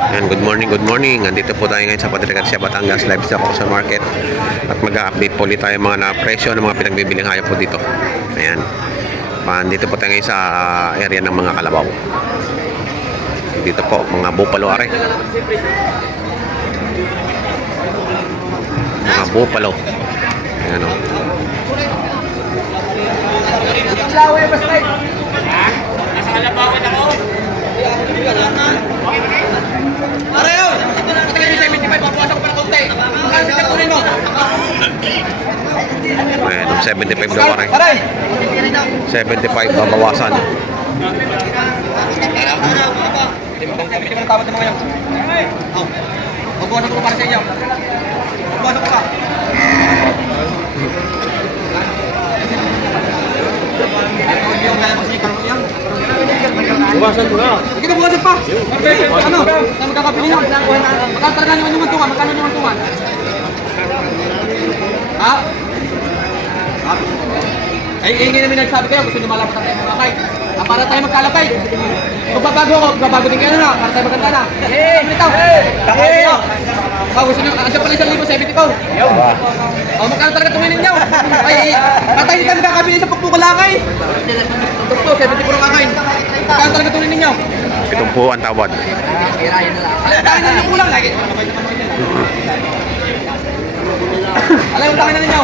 And good morning. Andito po tayo ngayon sa Padre Garcia, Batangas Livestock Auction Market. At mag-update po ulit tayo mga na-presyo ng mga pinagbibiling hayop po dito. Ayan. Andito po tayo ngayon sa area ng mga kalabaw. Dito po, mga bupalo are. Mga bupalo. Ayan o. Nasa kalabawan ako. Arayo! Ito kayo 75, papuwasan ko pa ng konti. Magkano siya kunin mo? Ayan, 75 daw are. 75 babawasan. Hindi mo tawad ng mga yan. Magbuwasan ko para sa inyo. Magbuwasan ko pa. Buwasan ko na. Sige na, buwasan pa. Ano? Saan magkakabili nyo? Magkano talaga naman yung mantungan? Magkano yung mantungan? Ha? Ay, ingin namin nagsabi kayo. Gusto nyo malapas tayo makakay. Para tayo magkalapay. Kung babago ako, babago din kayo na. Para tayo maganda na. Bitaw. Gusto nyo, asya pala 1,070 ko. Magkano talaga tuminin nyo? Ay, patay nyo tayo kakabili sa pagpukulakay. Ito, 70 puro kakain. Magkano talaga tuminin nyo? Ito po ang tawad. Tayo na nyo kulang. Alam yung tayo na ninyo.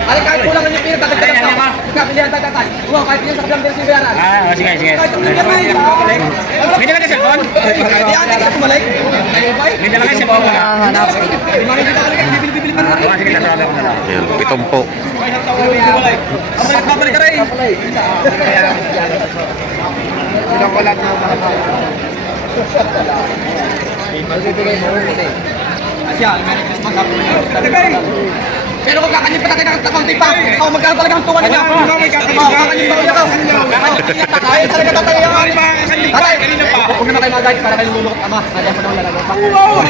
Alay, kahit kulang na yung pira, tatagdagan ka. Kapilihan tayo tatay. Uwang, kahit yun sa kabilang din sigaran. Sige. Kahit yung linya may. May dala ka cellphone? Hindi ate ka sumalay. May dala ka cellphone ka? Hindi mo nakikita talaga, bibili-bili pa natin. Sige, tatawag ako na lang. Ayan, 7 po. Babalik ka rin. Ilang ko lang na mga Asya, Merry Christmas, Happy New Year. Pero kung kakanyin pa natin ang kakunti pa, ako magkano talaga ang tuwan niya. Kakanyin pa ulit ako. Kakanyin talaga tatay ang tatay. Huwag naman kayo mag-guide para kayo lulukot ama. Nandiyan pa naman lalagay pa. Wow!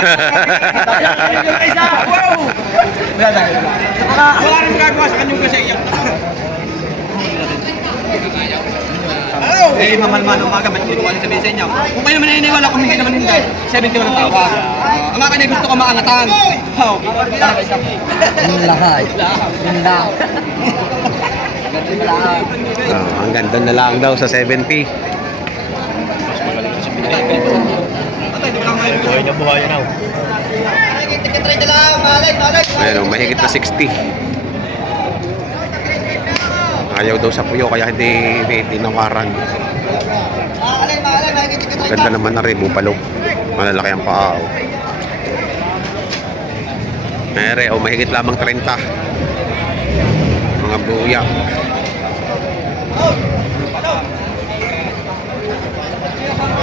wala rin magagawa sa kanyang kasi iyak. Eh, mamalman umaga, may turuan sa sa inyo. Kung kayo naman naniniwala, kung hindi naman hindi, 70 walang tawag. Ang akin ay gusto ko maangatang. Wow! Parang isa. Lahat. Ganda. Ang ganda na lang daw sa 70. Buhay na buhay na. Ayan, mahigit na 60. Ayaw daw sa puyo kaya hindi tinawaran. Ganda naman na rin, bupalo. Malalaki ang paa. Mere, mahigit lamang 30. Mga buya.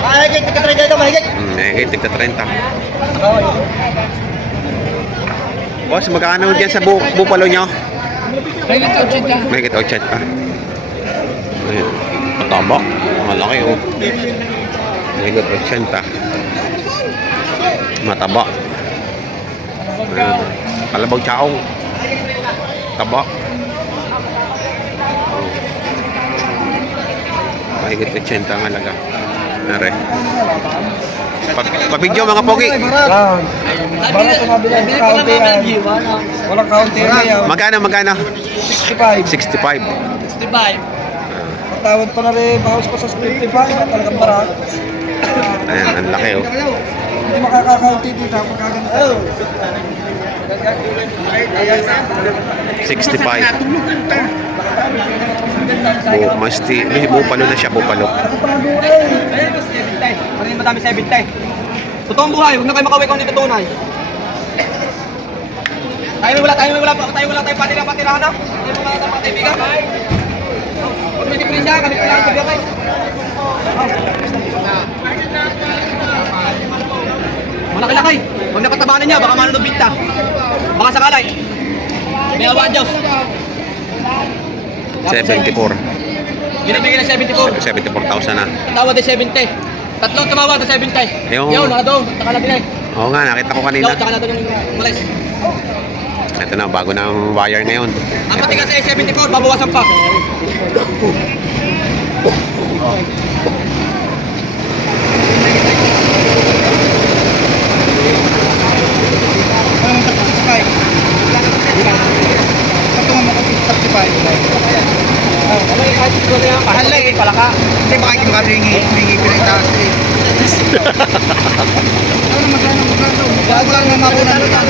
Mahigit, tigka-30 ito, mahigit. Mahigit, tigta 30. Boss, magkano dyan sa bupalo nyo? Mahigit 80 pa. Ayan. Mataba. Malaki oh. Mahigit 80. Mataba. Ayan. Kalabaw chaong. Taba. Mahigit 80 ang halaga. Nare. Pabidyo mga pogi. Walang kaunti na yan. Magkano? 65. 65. Patawad pa na rin. Bawas pa sa 55. Talagang barat. Ayan, ang laki oh. Hindi makakakaunti dito. Pagkaganito. 65. Bupalo na siya, bupalo. Maraming madami 70. Totoong buhay, huwag na kayo makaway kung hindi tunay. Tayo wala patirahan na. Tayo wala tayong mga kaibigan. Huwag may diferensya, kami kailangan sa biyakay. Malaki-lakay. Huwag napatabanan niya, baka manunod binta. Baka sakalay. May awa ang Diyos. 74. Ginibigay na 74. 74,000 na. Tawad na 70. Tatlong tumawad na 70. Yun, naka doon. Nakalagay na. Oo nga, nakita ko kanina. Tsaka na doon yung malis. Ito na, bago na ang wire ngayon. Ang patigas ay 74, babawasan pa. Bago lang naman ako na lutan.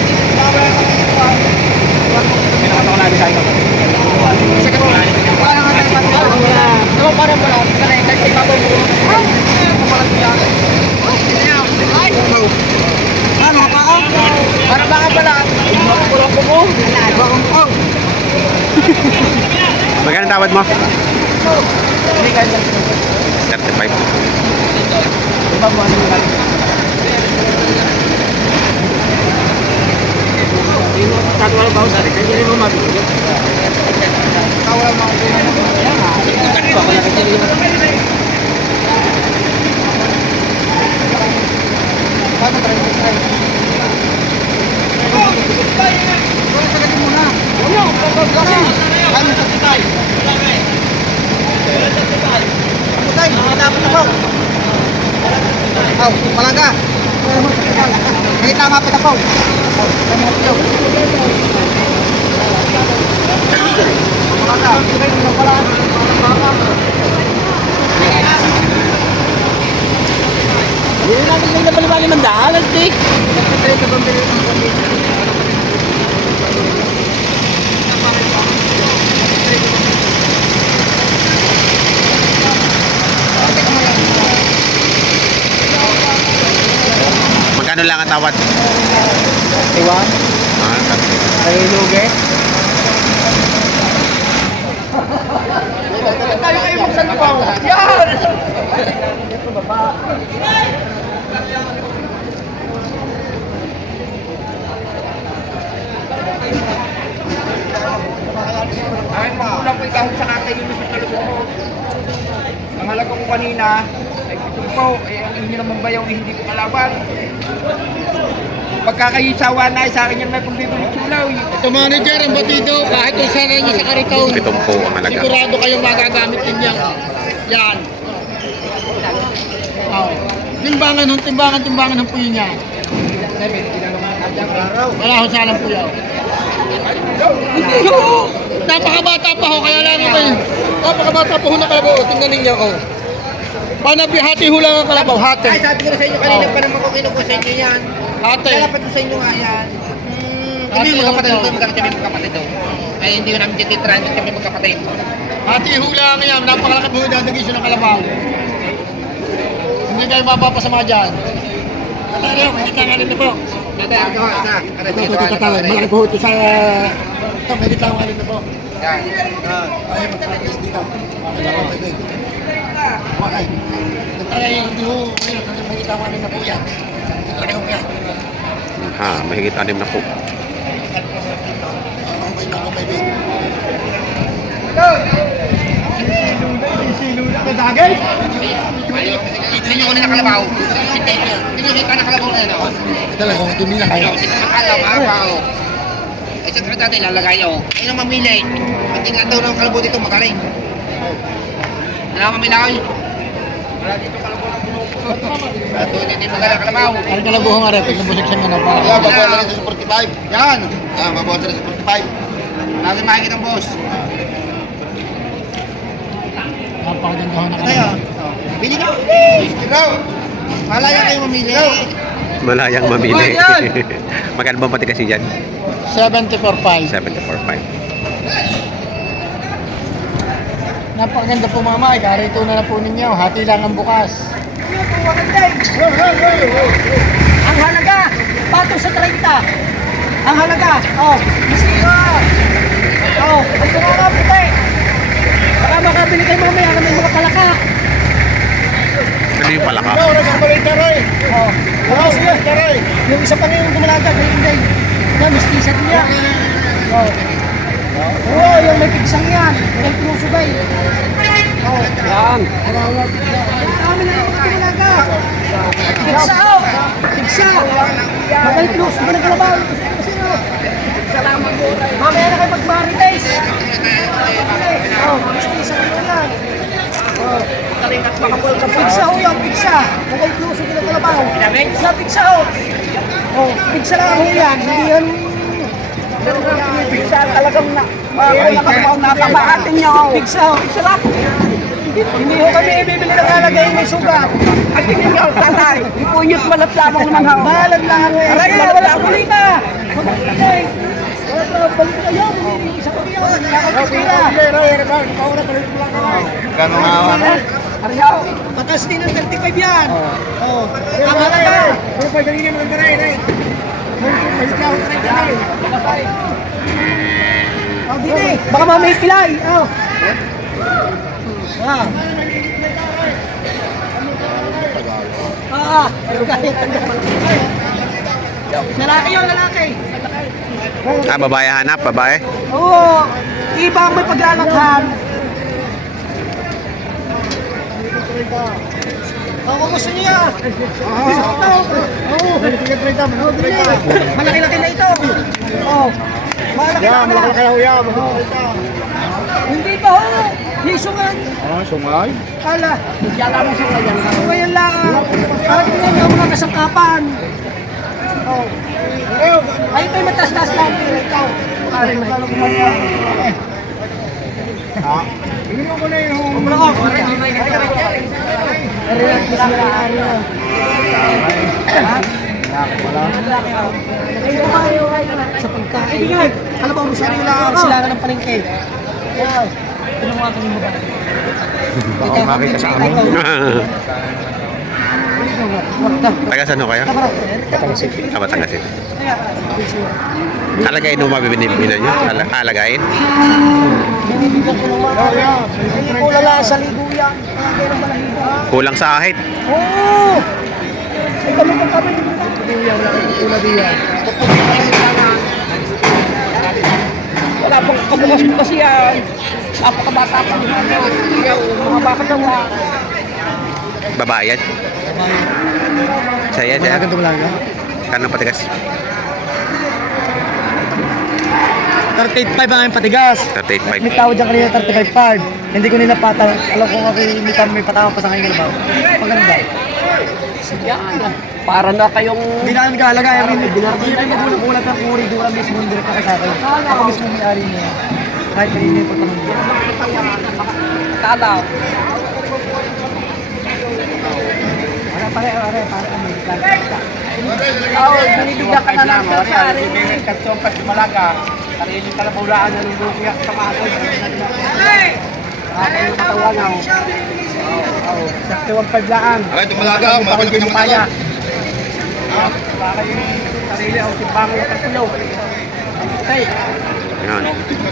Pinakataw na design ako. Sige po. Parang nga tayo pati. Ano parang wala. Kanay kasi babaw mo. Kumalat niya. Ay! Ano ka ako? Para baka pala. Kulang ko mo. Bakong ko. Magkano tawad mo? Hindi kahit lang. 35. Iba mo ano lang. Katwala ba ako sa akin? Hindi mo mabigyan. Kawala mo ako. Yan ha. Ako na kasi. Paano tayo sa tayo? Wala sa gatin muna. Wala. Ano sa tayo? Ako tayo. Dapat ako. Aw, malaga. Nakita nga pa ako. Hindi natin may napalibagin ng daan, Altik. Magkano lang ang tawad? Iwan, Ah, ay lugi. Tayo kayo magsalpaw. Yan! Ito baba. Ay, makulang po ikahon sa nakay yung sa kalusok mo. Ang halaga ko kanina, ay ito po, ang inyo naman ba yung hindi ko kalaban? Pagkakayisawa na sa akin yung may pundito ng Chulaw. Ito manager, ang batido, kahit kung saan nyo sa karitaw, 7 po ang halaga. sigurado kayong magagamit din yan. Yan. Oh. Timbangan ng puyo niya. Wala ko sa alam puyo. Hindi ho! Napakabata pa ho, kaya lang ako napakabata pa ho na kalabaw. Tingnan ninyo ko. Panabihati ho lang ang kalabaw, hati. Ay, sabi ko na sa inyo kanina pa naman ko kinuko sa inyo yan. Hati. Kaya dapat sa inyo nga yan. Kami magkapatid ko, kami magkapatid ko. Ay, hindi ko namin tititransit kami magkapatid. Hati ho lang yan, napakalaki po yung dadagis ng kalabaw. Hindi kayo mapapasama dyan. Tatay, may kitanganin na po. Tatay, ako ha, isa. Ito, tatay, malaki po ito sa... Ito, may kitanganin na po. Yan. Ay, magkakagis dito. Okay. Tatay, hindi ho. May kitanganin na po yan. Ito na po yan. Ha, mahigit 6 na po. Okay na po, baby. Ito nyo ko na nakalabaw. Ito nyo kita nakalabaw na yun. Talagang dumi na kayo. Nakalabaw. Ay, sa tatay, lalagay ako. Ay, nang mamili. Ang tingnan daw ng kalabaw dito, magaling. Ano ang mamilay? Wala dito kalabaw ng puno. Ito, hindi magalang kalabaw. Ano ka lang buhong arep? Nabusik siya nga na para. Yeah, babawas na rin sa 45. Yan. Babawas na rin sa 45. Lagi makikita ang boss. Napakaganda ho na Tayo. kalabaw. Pili ka. Ikaw. Malaya kayo mamili. Malayang mamili. Magkano ba pati kasi dyan? 74.5. 74.5. Napakaganda po mga mga. Karito na po ninyo. Hati lang ang bukas. Ang halaga, pato sa 30. Ang halaga, masira. Ito nga nga puti. Baka makabili kayo mamaya na may mga palaka. Ano yung palaka? Yung isa pa nga yung dumalaga, hindi. Yan, mistisa din yan. Yung may pigsang yan. May pinusugay. Yan. Kami na yung dumalaga. Pigsa, Pigsa. Magay pinusugay ng kalabaw. Salamat po. Mamaya na kayo mag-marites. Mistisa din yan. Pigsa ho yung pigsa. Magay pinusugay ng kalabaw. Sa pigsa ho. Pigsa lang ho yan. Hindi yan. Pigsa talagang nakatamaan niyo. Pigsa lang. Hindi ho kami ibibili ng alagay may sugat. At tingin nyo, tatay. Ipunyot malat lamang naman ha. Malat lang. Aray nga, wala ko lima. Isa ko niyo. Gano'n nga ako? Ariyaw, patas din ng 35 yan. Oh. Ang halaga. Oh, dini. Baka mamay kilay. Oh. Lalaki yun, lalaki. Babae hanap, babae. Oo. Iba ang may paglalakhan. Kung gusto niya. Malaki-laki na ito. Oh. Malaki-laki na. Hindi pa ho. Hisungan. Sungay? Kala. Ngayon lang. Parang tingnan niyo ang mga kasangkapan. Oh. Ay, ito'y matas-tas lang. Ikaw. Hindi ko na yung... Sa pagkain. Alam mo, sarili lang ang silangan ng palengke. Wow. Tulungan ka mo ba? Baka makita sa amin. Taga saan ho kayo? Batangas City. Batangas City. Alagayin mo mabibili nyo? Alagayin? Binibigyan ko ng mga. Hindi ko lala sa ligo yan. Kaya ng balahibo. Kulang sa ahit. Oo! Ay, kami ng kami. Wala pong kabukas-bukas yan. Napakabata pa. Mga baka daw. Babae yan. Saya, saya. Magandang lang yan. Kanang patigas? 38.5 ang aming patigas. 38.5. May tawad dyan kanina 35.5. Hindi ko nila patang. Alam ko nga may patawang pa sa ngayon kalabaw. Maganda. Para na kayong... Hindi na nag-aalaga. I mean, hindi na magulat ng kuri doon mismo direct na sa akin. Ako mismo may-ari niya. Kahit kanina yung patanong niya. Tala. Pare. Oo, binibigyan ka na lang sa pare. Katsong pati malaga. Sarili ka na paulaan na nung lukiyak sa mga ako. Ako yung katawan ako. Oo. 31.5 laan. Ay, tumalaga, malaki yung paya. Baka yung sarili ako simpangan yung katulaw. Hey, Yan.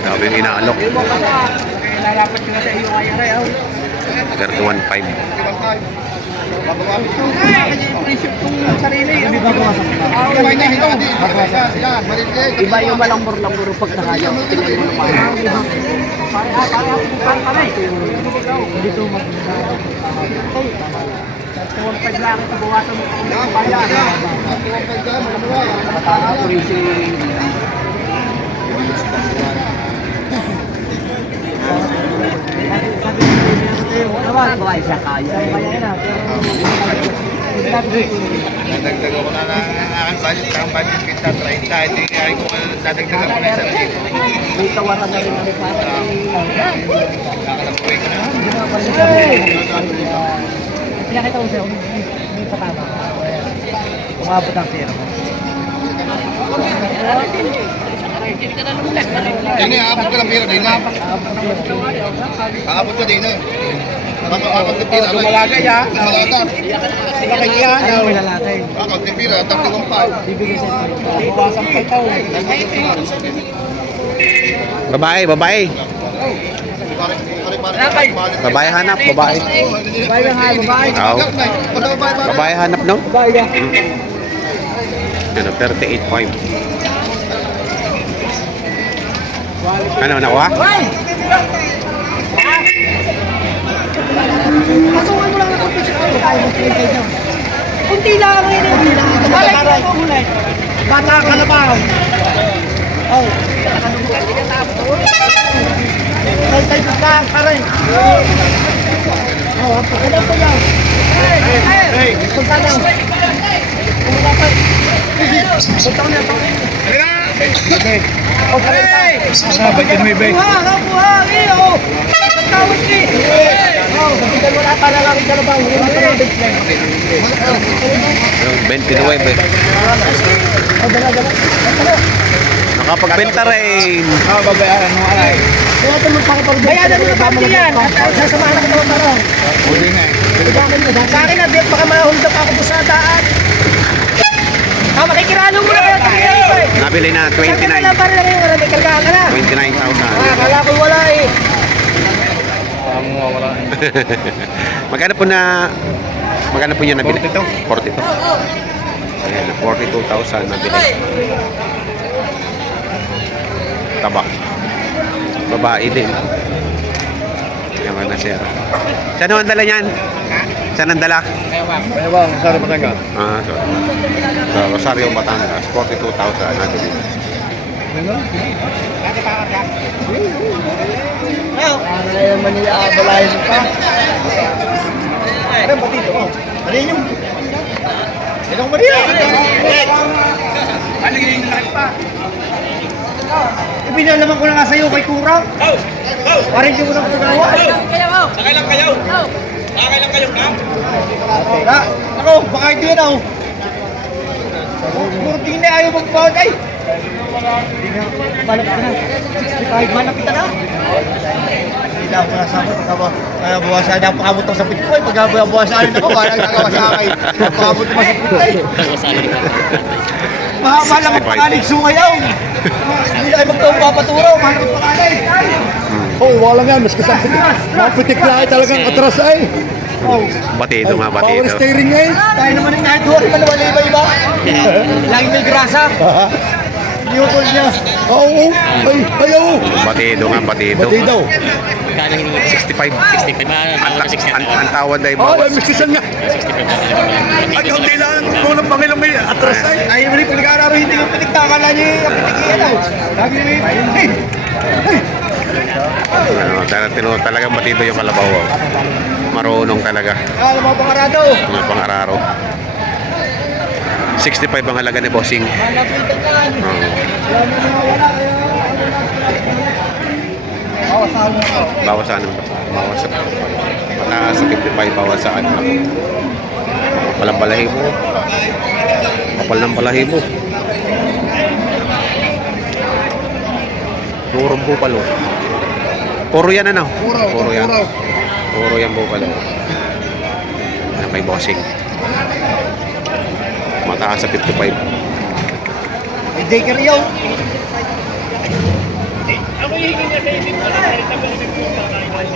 Sabi yung inaalok. lalapit ko na sa iyo ayaray ako. 31.5. Yung prinsip kong sarili. Hindi ba kumasak na? Iba yung malambor-lambor pag nakayaw. Tingnan mo naman. Dito maganda. 31.5 lang ito. Bawasan mo kung may paya. Babae siya kaya. Dadagdag ako na ng aking budget. Ang budget kita 30. Ito yung kaya ko dadagdagan ko na isang libo. May tawaran na rin ang para. Nakalabuhay ko na. Pinakita ko sa'yo. May patama. Umabot ang zero. Dini, aabot ka lang pira. Dini. Aabot ka dini. Aabot ka pira. Malaga ya. Malaga. Kaya ano may lalaki. Aabot ka pira. 31.5. Bibigay sa ito. Bawasan pa ito. Babae. Babae hanap, babae. Babae nga, babae. Oo. Babae hanap, no? Babae ya. Ano, 38.5. Ano, nakuha? Pasungan mo lang ng kunti siya. Kunti lang ang ini. Balay ko muna. Bata ka na ba? Oh. Tay ka ka rin. Oh, pagkala ko yan. Hey. Pagkala. Punta ko na ito. Ba't may bag? Ayun, 29. Nakapagbenta rin. Babayaran mo alay. Bayaran mo na pati yan. At sasamahan na kita parang. Huli na eh. Sa akin na, baka mahulog pa ako sa daan. Makikiralo mo na kaya tayo eh. Nabili na Saan ka 29. na lang para rin, wala may kargaan ka na. 29,000. Kala ko wala eh. Magkano po niya nabili? 42. 42. Ayan, 42,000 nabili. Tabak. Babae din. Yaman na siya. Saan ang dala niyan? Saan ang dala? Mayabang, saan pa tangga? Sa Rosario, Batangas. 42,000 nabili. Ano naman niya mo pa. Ano ba dito? Ano yun? Itong ba dito? Ibinalaman ko na nga sa'yo kay Kurang. Parang hindi mo na pagkawa. Sakay lang kayo. Sakay lang kayo na. Ako, baka hindi na ako. Puro tingin na ayaw magpawag ay. Malapit na. 65, malapit na. Hindi na ako nasama. Kaya bawasan na pakabot ako sa Bitcoin. Pag bawasan ako, parang nagawa sa akin. Pakabot ako sa Bitcoin. Mahaba lang ang pangalig sumayaw. Hindi na kayo magtawang papaturaw. Mahaba ang pangalig. Oh, wala nga, mas kasama. Mga pitik lahat talagang atras ay. Batido nga, Power batido. steering ay. Tayo naman ang kahit hori man wala iba-iba. Lagi may grasa. Newton niya. Oo, ay, ayaw. Batido nga, batido. Batay daw. 65. Ang tawad ay Oh, ay, bawas. mas kasama nga. Ay, kaunti lang. Kung ng Panginoon may atras ay. Ayaw mo rin pinag-aaraw hindi yung pitik. Takala niya yung pitik yan. Lagi may Talagang batido yung kalabaw. Oh. Marunong talaga. alam mo pangarado. Mga pang-araro. 65 ang halaga ni Bossing. Malapitan ka. Oo. Wala mo na wala. Bawas sa ano. Bawas sa ano? Bawas sa mataas sa 55, bawas sa ano? Walang balahibo. Kapal ng balahibo. Puro bupalo. Puro yan ano? Puro yan. Puro yan bupalo. Yan kay Bossing. Mataas sa 55. May daycare yun.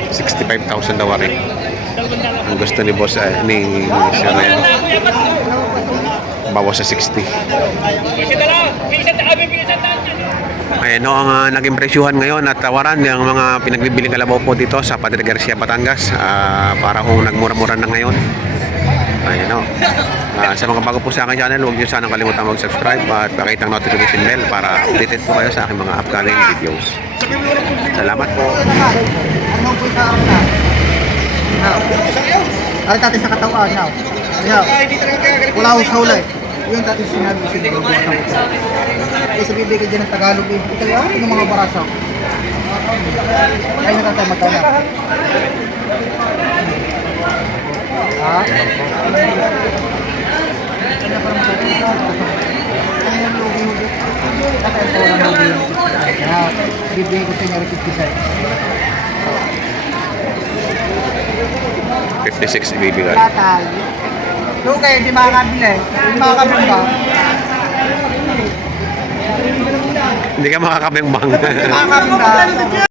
65,000 daw rin. Ang gusto ni boss ni Sir Ryan. Bawas sa 60. Ayan o ang naging presyuhan ngayon at tawaran ng mga pinagbibiling kalabaw po dito sa Padre Garcia, Batangas para kung nagmura-mura na ngayon. Ayan o. Sa mga bago po sa aking channel, huwag niyo sanang kalimutan mag-subscribe at pakita ang notification bell para updated po kayo sa aking mga upcoming videos. Salamat po. Ano po sa ako na? Ano tatin sa katawan now? Wala ko sa ulay. Yun tatin sinabi ko sa mga barasa. Kaya sa bibigay dyan ng Tagalog eh. Ito yung mga barasa. Kaya na tayo magkala. Ha? Bibigay ko sa inyo 56 56. ibibigay. Tatay. Yung kayo, hindi makakabili. Hindi makakabili ba? Hindi ka makakabimbang. Makakabili ba?